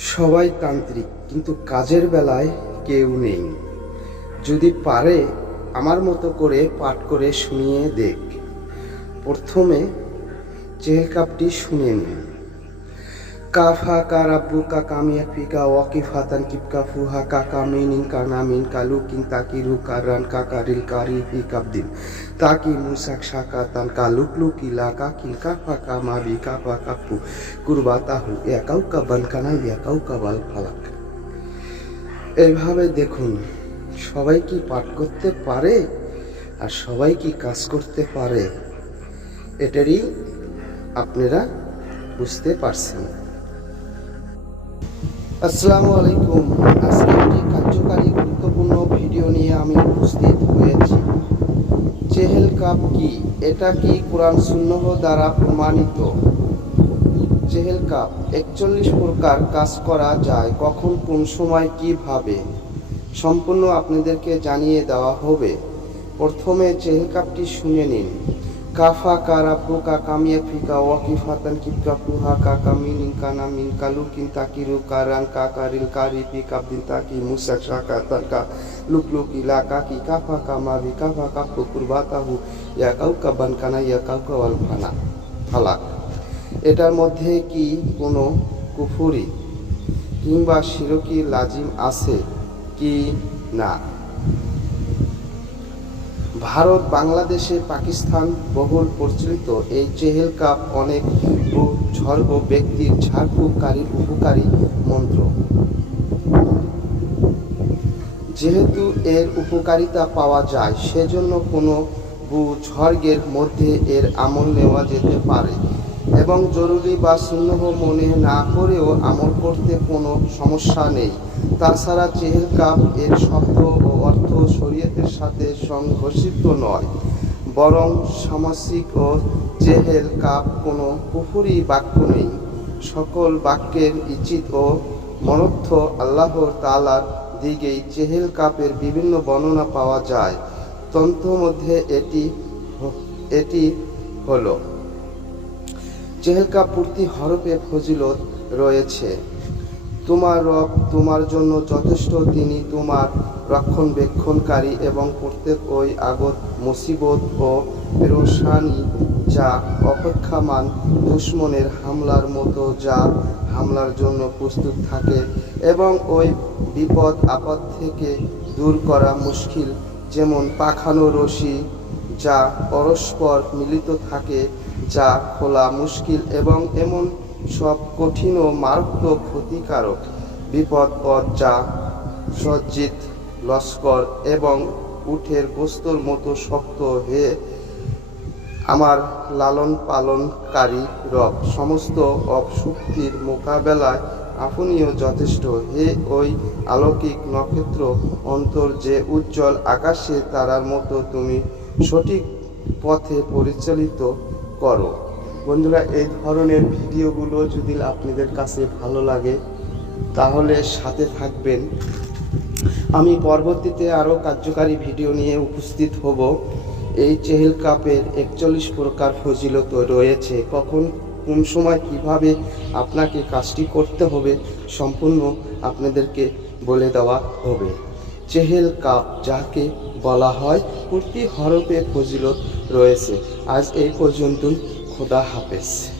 সবাই তান্ত্রিক, কিন্তু কাজের বেলায় কেউ নেই। যদি পারে, আমার মতো করে পাঠ করে শুনিয়ে দেখ। প্রথমে চেহকাপটি শুনে নিন কাফা কা রাব্বু কা কামিয়া ফিকা ওয়াকিফাতান কিপকা ফুহা কা কামিনিন কা নামিন কা লুকিন তাকিরু কারান কা কারিল কারি ফি কাবদিন তাকি মুসাক শাকাতান কা লুকলুকি লা কা কিল কাফা কা মাবি কাফা কাপু কুরবা তাহু একাউ কা বানকানা একাউ কা বাল ফালাক এইভাবে দেখুন সবাই কি পাঠ করতে পারে আর সবাই কি কাজ করতে পারে এটারই আপনারা বুঝতে পারছেন আসসালামু আলাইকুম। আজকে একটি কার্যকারী গুরুত্বপূর্ণ ভিডিও নিয়ে আমি উপস্থিত হয়েছি। চেহেল কাপ কি? এটা কি কোরআন সুন্নহ দ্বারা প্রমাণিত? চেহেল কাপ, একচল্লিশ প্রকার কাজ করা যায়, কখন, কোন সময়, কীভাবে? সম্পূর্ণ আপনাদেরকে জানিয়ে দেওয়া হবে। প্রথমে চেহেল কাপটি শুনে নিন। কাফা কারা পোকা কামিয়া ফিকা ওয়াকিফাতান কিপকা পুহা কাকা মিনিন কানা মিন কালু কিন তাকিরু কারান কাকারিল কারি পি কাবদিন তাকি মুসাক শাকা তাকা লুক লুক ইলা কাকি কাফা কামাবি কাফা কাপু কুরবাতাহু ইয়া কাউকা বানকানা ইয়া কাউকা ওয়াল ফানা এটার মধ্যে কি কোনো কুফুরি কিংবা শিরকি লাজিম আছে কি না? ভারত, বাংলাদেশে পাকিস্তান বহুল প্রচলিত। এই চেহেল কাপ অনেক ঝর্গ ব্যক্তির ঝাড়ফুঁককারী উপকারী মন্ত্র। যেহেতু এর উপকারিতা পাওয়া যায়, সেজন্য কোনো ঝর্গের মধ্যে এর আমল নেওয়া যেতে পারে এবং জরুরি বা শূন্য মনে না করেও আমল করতে কোনো সমস্যা নেই। তাছাড়া চেহেল কাপ এর শব্দ ও অর্থ শরীয়তের সাথে সংঘর্ষিত নয়, বরং সামাসিক ও চেহেল কাপ কোনো পুফুরি বাক্য নেই। সকল বাক্যের ইচিত ও মনর্থ আল্লাহর তালার দিকেই চেহেল কাপের বিভিন্ন বর্ণনা পাওয়া যায়। তন্ত্র মধ্যে এটি এটি হলো। চেহেলকা পূর্তি হরফে ফজিলত রয়েছে, তোমার রব তোমার জন্য যথেষ্ট, তিনি তোমার রক্ষণবেক্ষণকারী এবং প্রত্যেক ওই আগত মুসিবত ও পেরোসানি যা অপেক্ষামান দুশ্মনের হামলার মতো যা হামলার জন্য প্রস্তুত থাকে এবং ওই বিপদ আপদ থেকে দূর করা মুশকিল যেমন পাখানো রশি যা পরস্পর মিলিত থাকে, যা খোলা মুশকিল এবং এমন সব কঠিন ও মারাত্মক ক্ষতিকারক বিপদ পথ যা সজ্জিত, লস্কর এবং উঠের গোস্তর মতো শক্ত হয়ে আমার লালন পালনকারী রব। সমস্ত অপশক্তির মোকাবেলায় আপনিও যথেষ্ট। হে ওই আলৌকিক নক্ষত্র অন্তর যে উজ্জ্বল আকাশে তারার মতো তুমি সঠিক পথে পরিচালিত করো। বন্ধুরা, এই ধরনের ভিডিওগুলো যদি আপনাদের কাছে ভালো লাগে, তাহলে সাথে থাকবেন। আমি পরবর্তীতে আরও কার্যকারী ভিডিও নিয়ে উপস্থিত হব। এই চেহেল কাপের একচল্লিশ প্রকার ফজিলত রয়েছে। কখন কোন সময় কীভাবে আপনাকে কাজটি করতে হবে সম্পূর্ণ আপনাদেরকে বলে দেওয়া হবে। চেহেল কাপ যাকে বলা হয়, প্রতি হরপে ফজিলত রয়েছে। আজ এই পর্যন্তই। খোদা হাফেজ।